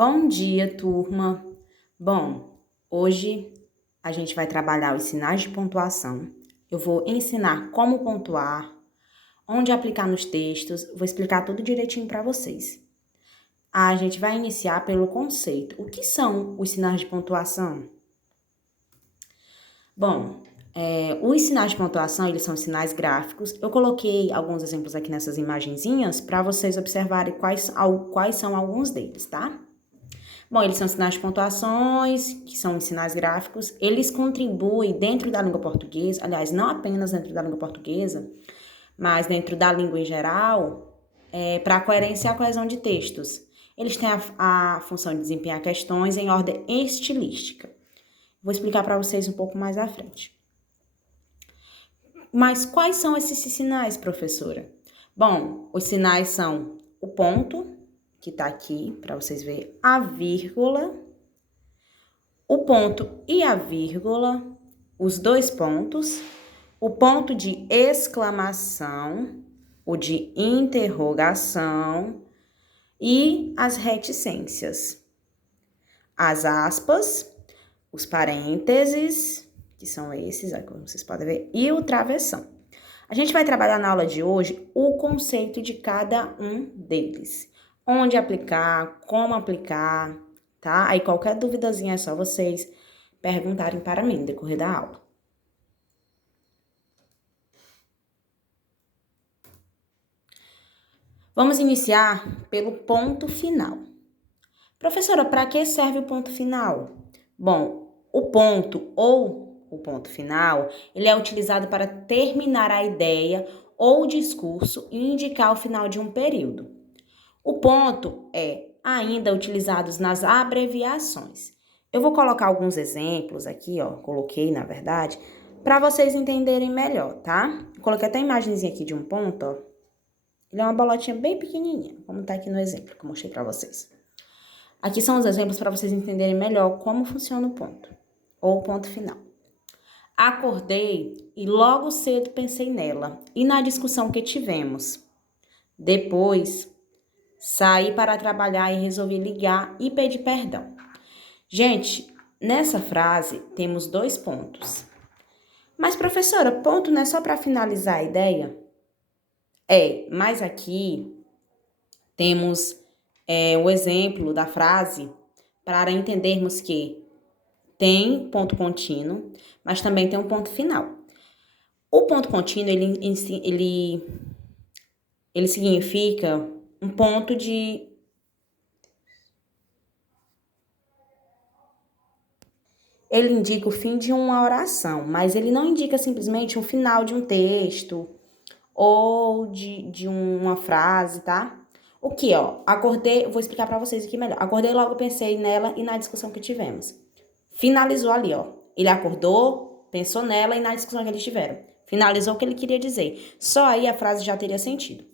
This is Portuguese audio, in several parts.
Bom dia, turma. Bom, hoje a gente vai trabalhar os sinais de pontuação. Eu vou ensinar como pontuar, onde aplicar nos textos, vou explicar tudo direitinho para vocês. A gente vai iniciar pelo conceito. O que são os sinais de pontuação? Bom, os sinais de pontuação, eles são sinais gráficos. Eu coloquei alguns exemplos aqui nessas imagenzinhas para vocês observarem quais são alguns deles, tá? Bom, eles são sinais de pontuações, que são sinais gráficos. Eles contribuem dentro da língua portuguesa, aliás, não apenas dentro da língua portuguesa, mas dentro da língua em geral, para a coerência e a coesão de textos. Eles têm a função de desempenhar questões em ordem estilística. Vou explicar para vocês um pouco mais à frente. Mas quais são esses sinais, professora? Bom, os sinais são o ponto, que está aqui, para vocês verem, a vírgula, o ponto e a vírgula, os dois pontos, o ponto de exclamação, o de interrogação e as reticências. As aspas, os parênteses, que são esses, como vocês podem ver, e o travessão. A gente vai trabalhar na aula de hoje o conceito de cada um deles. Onde aplicar, como aplicar, tá? Aí qualquer duvidazinha é só vocês perguntarem para mim no decorrer da aula. Vamos iniciar pelo ponto final. Professora, para que serve o ponto final? Bom, o ponto ou o ponto final, ele é utilizado para terminar a ideia ou discurso e indicar o final de um período. O ponto é ainda utilizado nas abreviações. Eu vou colocar alguns exemplos aqui, ó, coloquei na verdade, para vocês entenderem melhor, tá? Coloquei até a imagenzinha aqui de um ponto, ó. Ele é uma bolotinha bem pequenininha, como tá aqui no exemplo que eu mostrei para vocês. Aqui são os exemplos para vocês entenderem melhor como funciona o ponto, ou o ponto final. Acordei e logo cedo pensei nela e na discussão que tivemos. Depois, saí para trabalhar e resolvi ligar e pedir perdão. Gente, nessa frase temos dois pontos. Mas, professora, ponto não é só para finalizar a ideia? Mas aqui temos o exemplo da frase para entendermos que tem ponto contínuo, mas também tem um ponto final. O ponto contínuo, ele significa um ponto de... Ele indica o fim de uma oração, mas ele não indica simplesmente o final de um texto ou de uma frase, tá? O que, ó? Acordei, vou explicar para vocês aqui melhor. Acordei logo, pensei nela e na discussão que tivemos. Finalizou ali, ó. Ele acordou, pensou nela e na discussão que eles tiveram. Finalizou o que ele queria dizer. Só aí a frase já teria sentido.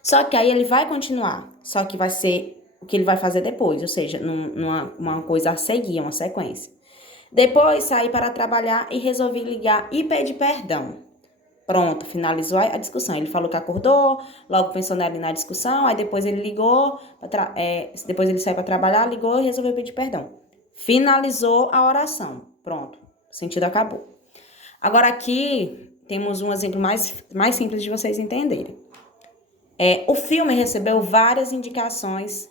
Só que aí ele vai continuar, só que vai ser o que ele vai fazer depois, ou seja, uma coisa a seguir, uma sequência. Depois saí para trabalhar e resolvi ligar e pedir perdão. Pronto, finalizou a discussão. Ele falou que acordou, logo pensou nela na discussão, aí depois ele ligou, depois ele saiu para trabalhar, ligou e resolveu pedir perdão. Finalizou a oração. Pronto, o sentido acabou. Agora aqui temos um exemplo mais simples de vocês entenderem. O filme recebeu várias indicações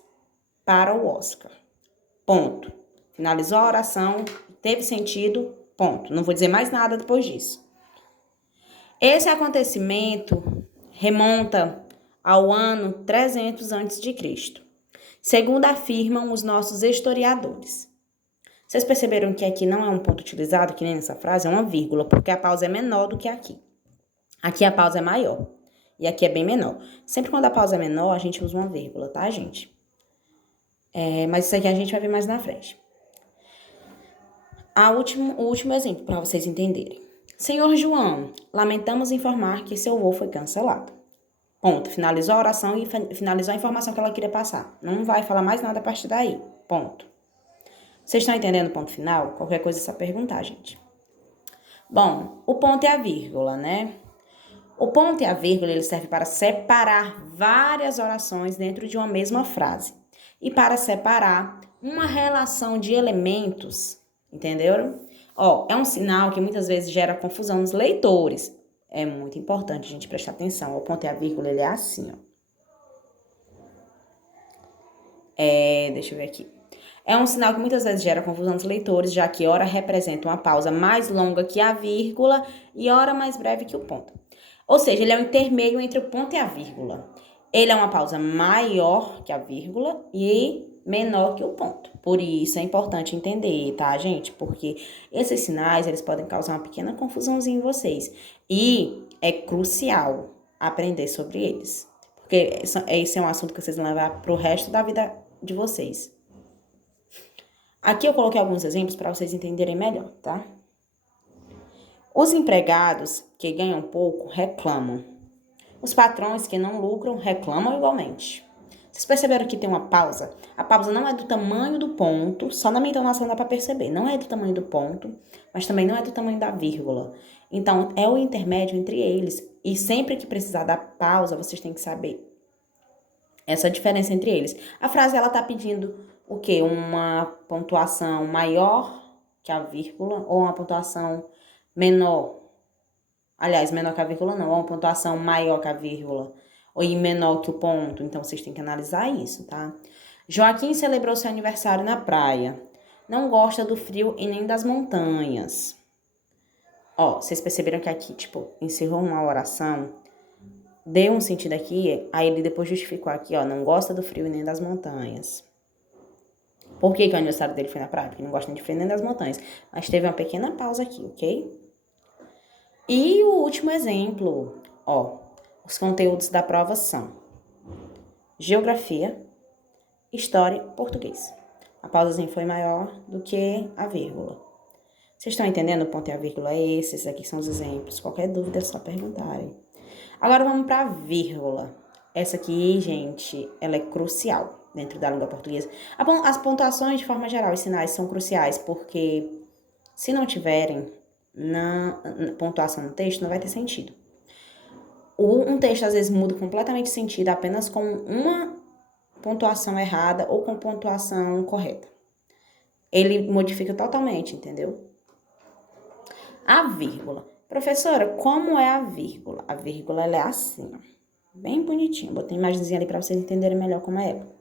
para o Oscar. Ponto. Finalizou a oração, teve sentido, ponto. Não vou dizer mais nada depois disso. Esse acontecimento remonta ao ano 300 a.C., segundo afirmam os nossos historiadores. Vocês perceberam que aqui não é um ponto utilizado, que nem nessa frase, é uma vírgula, porque a pausa é menor do que aqui. Aqui a pausa é maior e aqui é bem menor. Sempre quando a pausa é menor, a gente usa uma vírgula, tá, gente? Mas isso aqui a gente vai ver mais na frente. O último exemplo, para vocês entenderem. Senhor João, lamentamos informar que seu voo foi cancelado. Ponto. Finalizou a oração e finalizou a informação que ela queria passar. Não vai falar mais nada a partir daí. Ponto. Vocês estão entendendo o ponto final? Qualquer coisa é só perguntar, gente. Bom, o ponto é a vírgula, né? O ponto e a vírgula, ele serve para separar várias orações dentro de uma mesma frase. e para separar uma relação de elementos, entenderam? Ó, é um sinal que muitas vezes gera confusão nos leitores. É muito importante a gente prestar atenção. O ponto e a vírgula, ele é assim, ó. Deixa eu ver aqui. É um sinal que muitas vezes gera confusão nos leitores, já que ora representa uma pausa mais longa que a vírgula e ora mais breve que o ponto. Ou seja, ele é o intermeio entre o ponto e a vírgula. Ele é uma pausa maior que a vírgula e menor que o ponto. Por isso é importante entender, tá, gente? Porque esses sinais, eles podem causar uma pequena confusãozinha em vocês. E é crucial aprender sobre eles. Porque esse é um assunto que vocês vão levar pro resto da vida de vocês. Aqui eu coloquei alguns exemplos para vocês entenderem melhor, tá? Os empregados que ganham pouco reclamam. Os patrões que não lucram reclamam igualmente. Vocês perceberam que tem uma pausa? A pausa não é do tamanho do ponto, só na minha entonação dá para perceber. Não é do tamanho do ponto, mas também não é do tamanho da vírgula. Então, é o intermédio entre eles. E sempre que precisar da pausa, vocês têm que saber essa diferença entre eles. A frase, ela tá pedindo o quê? Uma pontuação maior que a vírgula ou uma pontuação menor? Aliás, menor que a vírgula não, ou uma pontuação maior que a vírgula ou menor que o ponto. Então, vocês têm que analisar isso, tá? Joaquim celebrou seu aniversário na praia. Não gosta do frio e nem das montanhas. Ó, vocês perceberam que aqui, tipo, encerrou uma oração, deu um sentido aqui, aí ele depois justificou aqui, ó, não gosta do frio e nem das montanhas. Por que o aniversário dele foi na praia? Porque não gosta nem de frio nem das montanhas. Mas teve uma pequena pausa aqui, ok? E o último exemplo, ó, os conteúdos da prova são geografia, história, português. A pausazinha foi maior do que a vírgula. Vocês estão entendendo? O ponto e a vírgula é esse, esses aqui são os exemplos. Qualquer dúvida é só perguntarem. Agora vamos para a vírgula. Essa aqui, gente, ela é crucial dentro da língua portuguesa. As pontuações, de forma geral, os sinais são cruciais, porque se não tiverem na pontuação no texto, não vai ter sentido. Um texto, às vezes, muda completamente de sentido apenas com uma pontuação errada ou com pontuação correta. Ele modifica totalmente, entendeu? A vírgula. Professora, como é a vírgula? A vírgula, ela é assim, ó. Bem bonitinha. Botei imagenzinha ali para vocês entenderem melhor como é ela.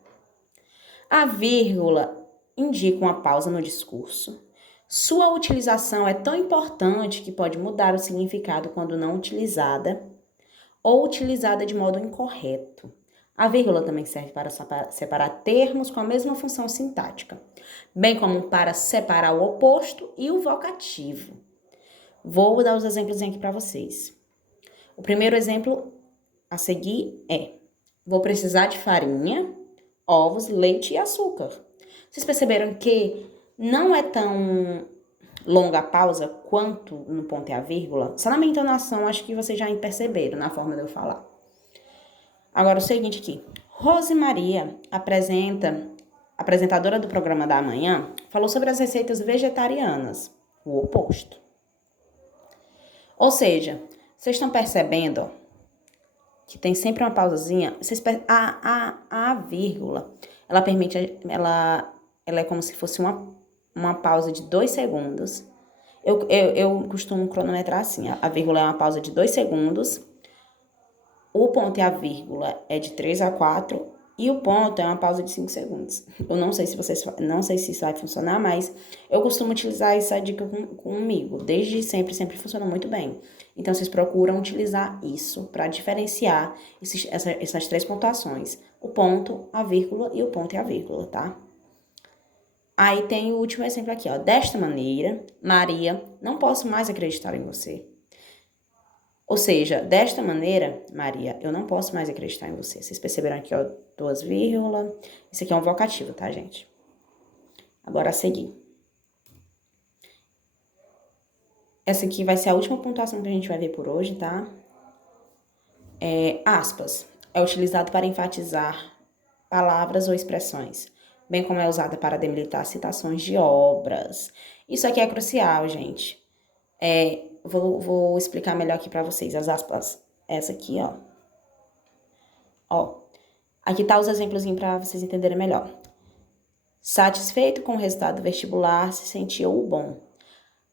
A vírgula indica uma pausa no discurso. Sua utilização é tão importante que pode mudar o significado quando não utilizada ou utilizada de modo incorreto. A vírgula também serve para separar termos com a mesma função sintática, bem como para separar o oposto e o vocativo. Vou dar os exemplos aqui para vocês. O primeiro exemplo a seguir é: vou precisar de farinha, ovos, leite e açúcar. Vocês perceberam que não é tão longa a pausa quanto no ponto e a vírgula? Só na minha entonação, acho que vocês já perceberam na forma de eu falar. Agora, o seguinte aqui. Rose Maria, apresentadora do programa da manhã, falou sobre as receitas vegetarianas, o oposto. Ou seja, vocês estão percebendo, ó, que tem sempre uma pausazinha. A vírgula, ela permite, ela é como se fosse uma pausa de 2 segundos. Eu costumo cronometrar assim, a vírgula é uma pausa de 2 segundos, o ponto e a vírgula é de 3 a 4 e o ponto é uma pausa de 5 segundos. Eu não sei se isso vai funcionar, mas eu costumo utilizar essa dica comigo. Desde sempre funcionou muito bem. Então, vocês procuram utilizar isso para diferenciar essas 3 pontuações. O ponto, a vírgula e o ponto e a vírgula, tá? Aí tem o último exemplo aqui, ó. Desta maneira, Maria, não posso mais acreditar em você. Ou seja, desta maneira, Maria, eu não posso mais acreditar em você. Vocês perceberam aqui, ó, 2 vírgulas. Isso aqui é um vocativo, tá, gente? Agora, a seguir. Essa aqui vai ser a última pontuação que a gente vai ver por hoje, tá? Aspas. É utilizado para enfatizar palavras ou expressões, bem como é usada para demilitar citações de obras. Isso aqui é crucial, gente. Vou explicar melhor aqui para vocês as aspas. Essa aqui, ó. Ó. Aqui tá os exemplozinhos para vocês entenderem melhor. Satisfeito com o resultado vestibular, se sentia o bom.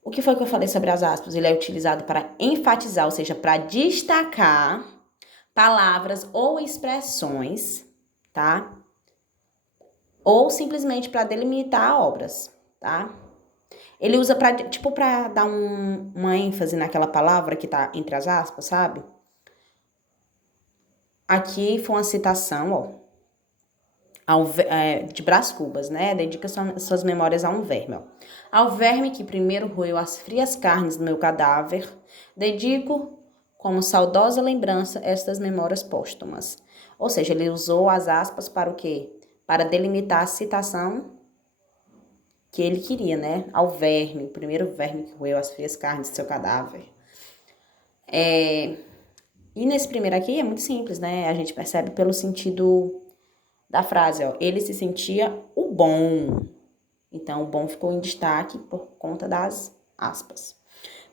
O que foi que eu falei sobre as aspas? Ele é utilizado para enfatizar, ou seja, para destacar palavras ou expressões, tá? Ou simplesmente para delimitar obras, tá? Ele usa para, tipo, para dar uma ênfase naquela palavra que tá entre as aspas, sabe? Aqui foi uma citação, ó, de Brás Cubas, né? Dedica suas memórias a um verme, ó. Ao verme que primeiro roeu as frias carnes do meu cadáver, dedico como saudosa lembrança estas memórias póstumas. Ou seja, ele usou as aspas para o quê? Para delimitar a citação que ele queria, né? Ao verme, o primeiro verme que roeu as frias carnes do seu cadáver. E nesse primeiro aqui é muito simples, né? A gente percebe pelo sentido da frase, ó. Ele se sentia o bom. Então, o bom ficou em destaque por conta das aspas.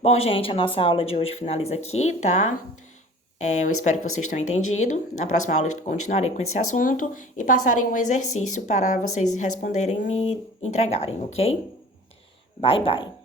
Bom, gente, a nossa aula de hoje finaliza aqui, tá? Eu espero que vocês tenham entendido. Na próxima aula eu continuarei com esse assunto e passarem um exercício para vocês responderem e me entregarem, ok? Bye, bye.